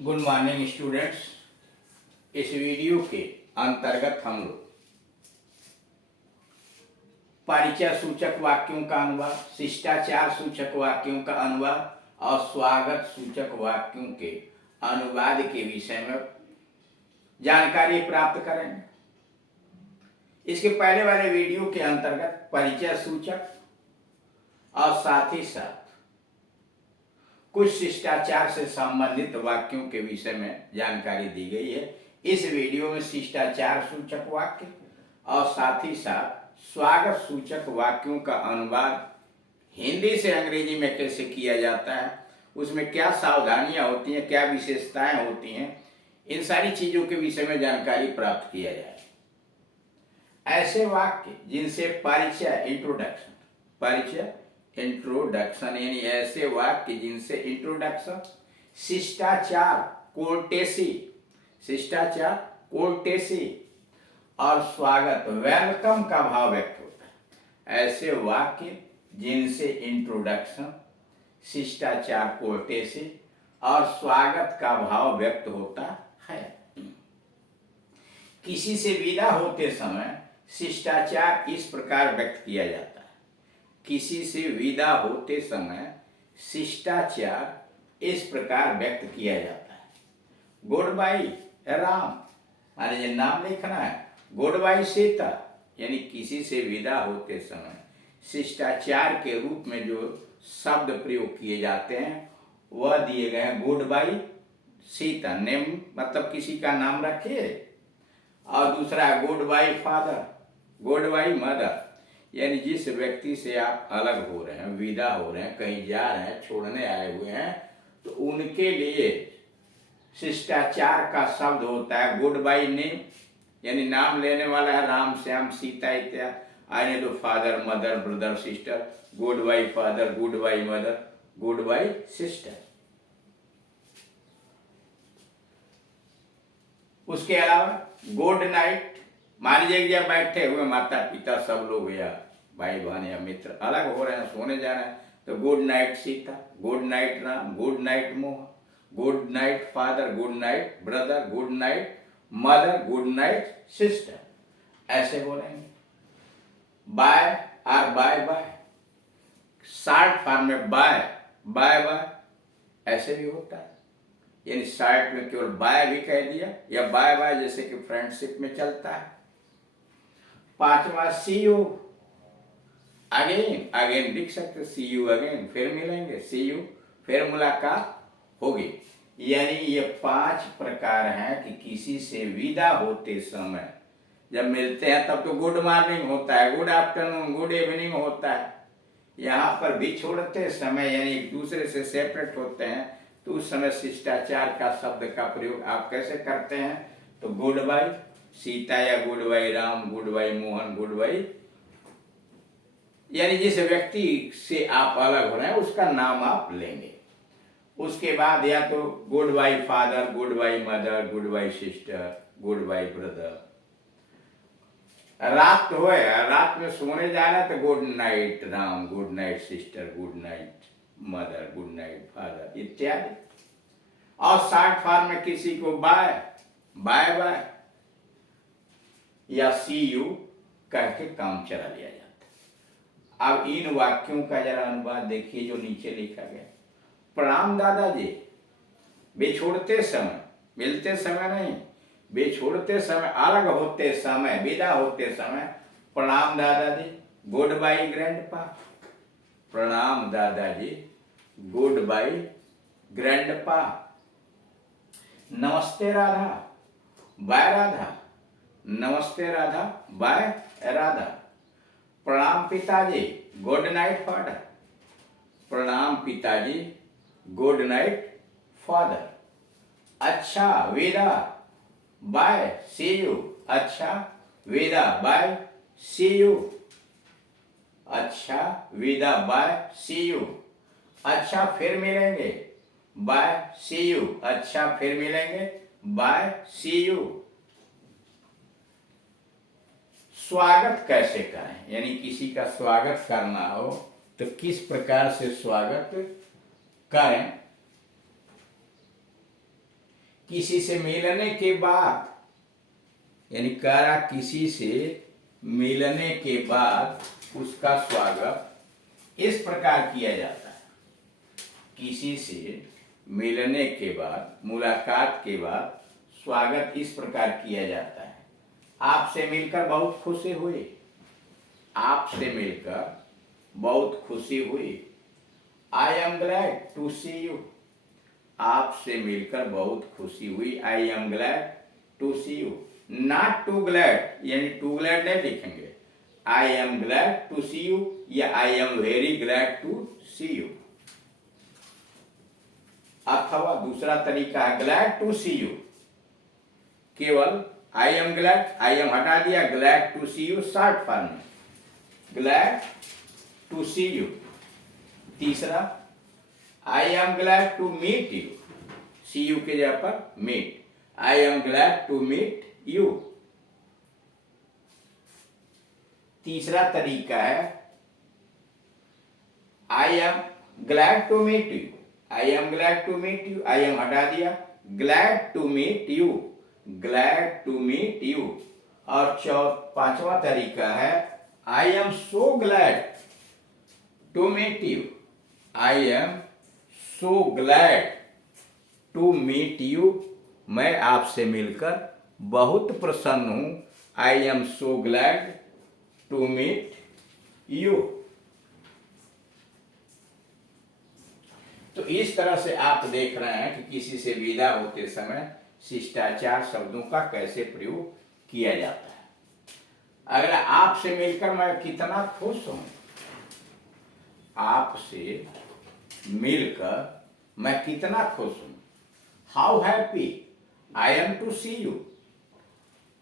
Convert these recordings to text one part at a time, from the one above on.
Good morning students. इस video के अंतर्गत हम लोग परिचय सूचक वाक्यों का अनुवाद, शिष्टाचार सूचक वाक्यों का अनुवाद और स्वागत सूचक वाक्यों के अनुवाद के विषय में जानकारी प्राप्त करेंगे। इसके पहले वाले वीडियो के अंतर्गत परिचय सूचक और साथ ही साथ कुछ शिष्टाचार से संबंधित वाक्यों के विषय में जानकारी दी गई है। इस वीडियो में शिष्टाचार सूचक वाक्य और साथ ही साथ स्वागत सूचक वाक्यों का अनुवाद हिंदी से अंग्रेजी में कैसे किया जाता है, उसमें क्या सावधानियां होती हैं, क्या विशेषताएं होती हैं, इन सारी चीजों के विषय में जानकारी प्राप्त किया जाए। ऐसे वाक्य जिनसे परिचय इंट्रोडक्शन यानी ऐसे वाक्य जिनसे इंट्रोडक्शन, शिष्टाचार कोर्टेसी और स्वागत वेलकम का भाव व्यक्त होता है। ऐसे वाक्य जिनसे इंट्रोडक्शन, शिष्टाचार कोर्टेसी और स्वागत का भाव व्यक्त होता है। किसी से विदा होते समय शिष्टाचार इस प्रकार व्यक्त किया जाता है। किसी से विदा होते समय शिष्टाचार इस प्रकार व्यक्त किया जाता है। गुड बाय राम, माने ये नाम लिखना है। गुड बाय सीता, यानी किसी से विदा होते समय शिष्टाचार के रूप में जो शब्द प्रयोग किए जाते हैं वह दिए गए हैं। गुड बाय सीता, नेम मतलब किसी का नाम रखिए। और दूसरा goodbye father, goodbye mother, यानी जिस व्यक्ति से आप अलग हो रहे हैं, विदा हो रहे हैं, कहीं जा रहे हैं, छोड़ने आए हुए हैं, तो उनके लिए शिष्टाचार का शब्द होता है गुड बाय नेम, यानी नाम लेने वाला है राम, श्याम, सीता इत्यादि। आने तो father, mother, brother, sister, goodbye father, goodbye mother, goodbye sister. उसके अलावा गुड नाइट, मान लीजिए जब बैठे हुए माता पिता सब लोग या भाई बहन या मित्र अलग हो रहे हैं, सोने जा रहे हैं, तो good night Sita, good night Ram, good night Mohan, good night father, good night brother, good night mother, good night sister, ऐसे बोलेंगे। बाय और बाय बाय, शॉर्ट फॉर्म में बाय बाय बाय ऐसे भी होता है, यानी शॉर्ट में केवल बाय भी कह दिया या बाय बाय, जैसे कि फ्रेंडशिप में चलता है। पांचवा सी यू अगेन, अगेन लिख सकते, सी यू अगेन, फिर मिलेंगे, सी यू फिर मुलाकात होगी। यानी ये 5 प्रकार हैं कि किसी से विदा होते समय जब मिलते हैं तब तो गुड मॉर्निंग होता है, गुड आफ्टरनून, गुड इवनिंग होता है। यहाँ पर भी छोड़ते समय यानी एक दूसरे से सेपरेट होते हैं तो उस समय शिष्टाचार का शब्द का प्रयोग आप कैसे करते हैं, तो गुड बाय सीता या goodbye Ram, goodbye Mohan, goodbye, यानी जिस व्यक्ति से आप अलग हो रहे हैं उसका नाम आप लेंगे। उसके बाद या तो goodbye father, goodbye mother, goodbye sister, goodbye brother. रात हो, रात में सोने जा रहा है तो good night Ram, good night sister, good night mother, good night father इत्यादि। और शॉर्ट फॉर्म में किसी को बाय बाय बाय या सी यू कह के काम चला लिया जाता है। अब इन वाक्यों का जरा अनुवाद देखिए जो नीचे लिखा गया। प्रणाम दादाजी, बिछोड़ते समय, मिलते समय नहीं, बिछोड़ते समय, अलग होते समय, विदा होते समय प्रणाम दादाजी, गुड बाय ग्रैंडपा, प्रणाम दादाजी, गुड बाय ग्रैंडपा। नमस्ते राधा, बाय राधा, नमस्ते राधा, बाय राधा। प्रणाम पिताजी, गुड नाइट फादर, प्रणाम पिताजी, गुड नाइट फादर। अच्छा विदा, बाय सी यू, अच्छा विदा, बाय सी यू, अच्छा विदा, बाय सी यू। अच्छा फिर मिलेंगे, बाय सी यू, अच्छा फिर मिलेंगे, बाय सी यू। स्वागत कैसे करें, यानी किसी का स्वागत करना हो तो किस प्रकार से स्वागत करें, किसी से मिलने के बाद, यानी कह रहा किसी से मिलने के बाद उसका स्वागत इस प्रकार किया जाता है। किसी से मिलने के बाद, मुलाकात के बाद स्वागत इस प्रकार किया जाता है। आपसे मिलकर बहुत खुशी हुई, आपसे मिलकर बहुत खुशी हुई। I am glad to see you, आपसे मिलकर बहुत खुशी हुई। I am glad to see you, not too glad, यानी टू ग्लैड नहीं लिखेंगे। I am glad to see you या I am very glad to see you. अथवा दूसरा तरीका है ग्लैड टू सी यू, केवल I am glad, I am हटा दिया, glad to see you short form में, ग्लैड टू सी यू। तीसरा, I am glad to meet you, see you के जगह पर meet, I am glad to meet you. तीसरा तरीका है I am glad to meet you, I am glad to meet you, I am हटा दिया, glad to meet you, glad to meet you. और पांचवा तरीका है I am so glad to meet you, I am so glad to meet you, मैं आपसे मिलकर बहुत प्रसन्न हूं। आई am so glad to meet you. तो इस तरह से आप देख रहे हैं कि किसी से विदा होते समय शिष्टाचार शब्दों का कैसे प्रयोग किया जाता है। अगला, आपसे मिलकर मैं कितना खुश हूं, आपसे मिलकर मैं कितना खुश हूं। How happy I am to see you,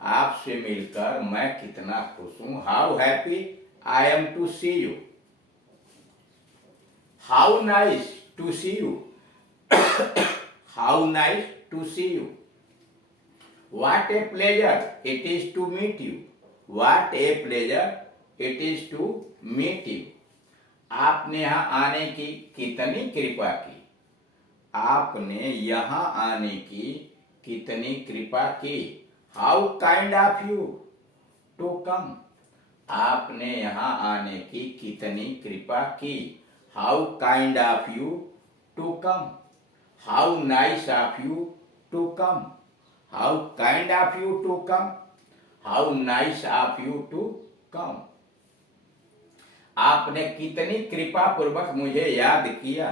आपसे मिलकर मैं कितना खुश हूं। How happy I am to see you. How nice to see you, how nice to see you. What a pleasure it is to meet you, what a pleasure it is to meet you. आपने यहां आने की कितनी कृपा की, आपने यहां आने की कितनी कृपा की। How kind of you to come, आपने यहां आने की कितनी कृपा की। How kind of you to come, how nice of you to come, how kind of you to come, how nice of you to come. आपने कितनी कृपा पूर्वक मुझे याद किया,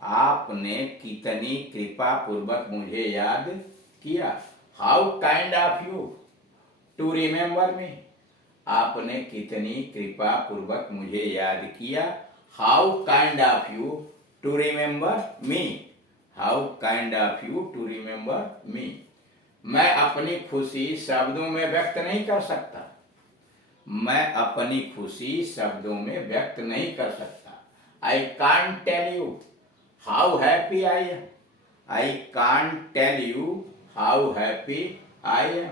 आपने कितनी कृपा पूर्वक मुझे याद किया। How kind of you to remember me, आपने कितनी कृपा पूर्वक मुझे याद किया। How kind of you to remember me, how kind of you to remember me. मैं अपनी खुशी शब्दों में व्यक्त नहीं कर सकता, मैं अपनी खुशी शब्दों में व्यक्त नहीं कर सकता। I can't tell you how happy I am, I can't tell you how happy I am.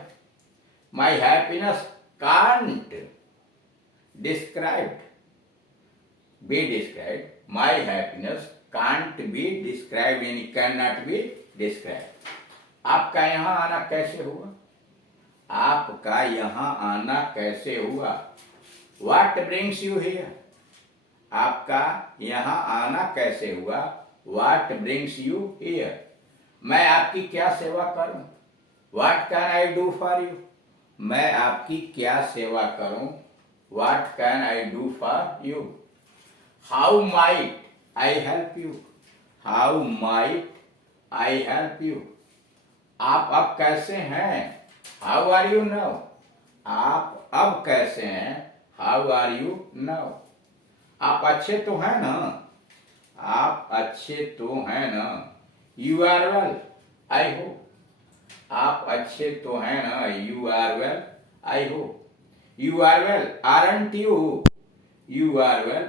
My happiness can't described be described, my happiness can't be described, यानी कैन नॉट बी डिस्क्राइब्ड। आपका यहां आना कैसे हुआ, आपका यहां आना कैसे हुआ। What brings you here, आपका यहां आना कैसे हुआ। What brings you here, मैं आपकी क्या सेवा करूं। What can I do for you, मैं आपकी क्या सेवा करूं। What can I do for you। How might I help you, how might I help you। आप अब कैसे हैं, How are you now, आप अब कैसे हैं, How are you now। आप अच्छे तो हैं ना, आप अच्छे तो हैं ना। You are well, I hope, आप अच्छे तो हैं ना। You are well, I hope। You are well, aren't you, you are well,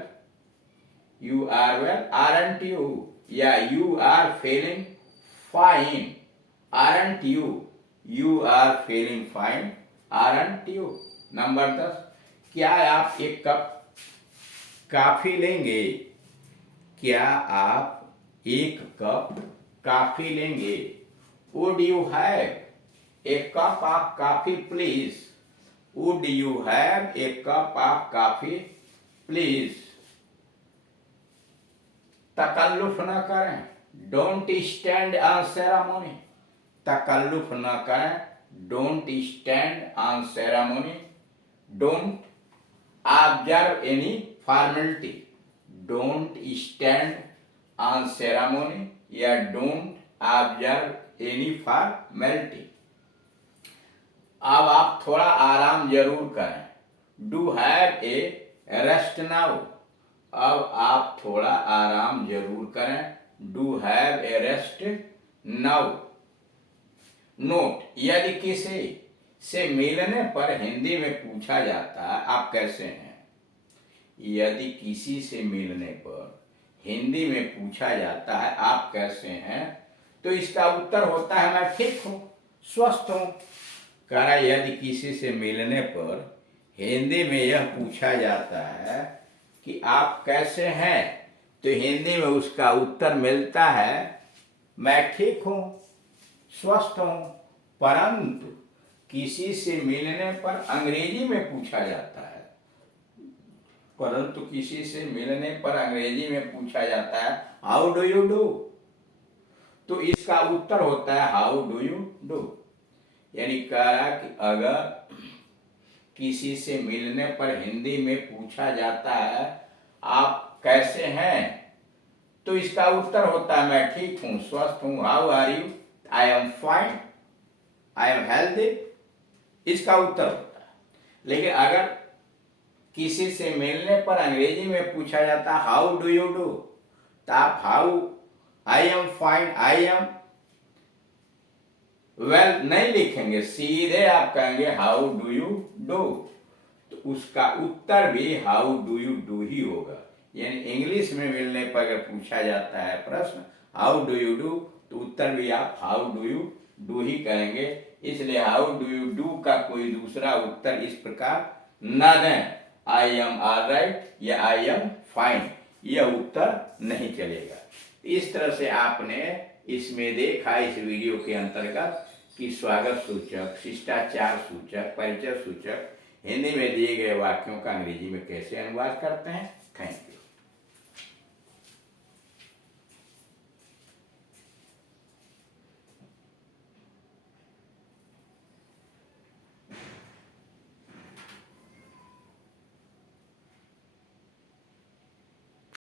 you are well, aren't you, या you are feeling fine, aren't you, you are feeling fine, aren't you। Number 10, क्या आप एक cup coffee लेंगे, क्या आप एक cup coffee लेंगे। Would you have a cup of coffee please, would you have a cup of coffee please. तकल्लुफ न करें, डोंट स्टैंड ऑन सेरेमनी, तकल्लुफ न करें, don't stand on ceremony. Don't observe any formality, don't stand on ceremony या don't observe any formality. अब आप थोड़ा आराम जरूर करें, do have a rest now, अब आप थोड़ा आराम जरूर करें, do have a rest now. Note, यदि किसी से मिलने पर हिंदी में पूछा जाता है आप कैसे हैं, यदि किसी से मिलने पर हिंदी में पूछा जाता है आप कैसे हैं, तो इसका उत्तर होता है मैं ठीक हूं, स्वस्थ हूं। कह रहा यदि किसी से मिलने पर हिंदी में यह पूछा जाता है कि आप कैसे हैं, तो हिंदी में उसका उत्तर मिलता है मैं ठीक हूं, स्वस्थ हूं। परंतु किसी से मिलने पर अंग्रेजी में पूछा जाता है, परंतु किसी से मिलने पर अंग्रेजी में पूछा जाता है हाउ डू यू डू, तो इसका उत्तर होता है हाउ डू यू डू। यानी कह रहा कि अगर किसी से मिलने पर हिंदी में पूछा जाता है आप कैसे हैं, तो इसका उत्तर होता है मैं ठीक हूं, स्वस्थ हूं, how are you, I am fine, I am healthy, इसका उत्तर होता है। लेकिन अगर किसी से मिलने पर अंग्रेजी में पूछा जाता है हाउ डू यू डू, तो आप how I am fine, I am well नहीं लिखेंगे, सीधे आप कहेंगे हाउ डू यू डू, तो उसका उत्तर भी how do you do he होगा। यानी इंग्लिश में मिलने पर अगर पूछा जाता है प्रश्न हाउ डू यू डू, तो उत्तर भी आप how do you do he कहेंगे। इसलिए हाउ डू यू डू का कोई दूसरा उत्तर इस प्रकार न दें, आई एम ऑलराइट या आई एम फाइन, यह उत्तर नहीं चलेगा। इस तरह से आपने इसमें देखा इस वीडियो के अंतर्गत कि स्वागत सूचक, शिष्टाचार सूचक, परिचय सूचक हिंदी में दिए गए वाक्यों का अंग्रेजी में कैसे अनुवाद करते हैं। Thank you.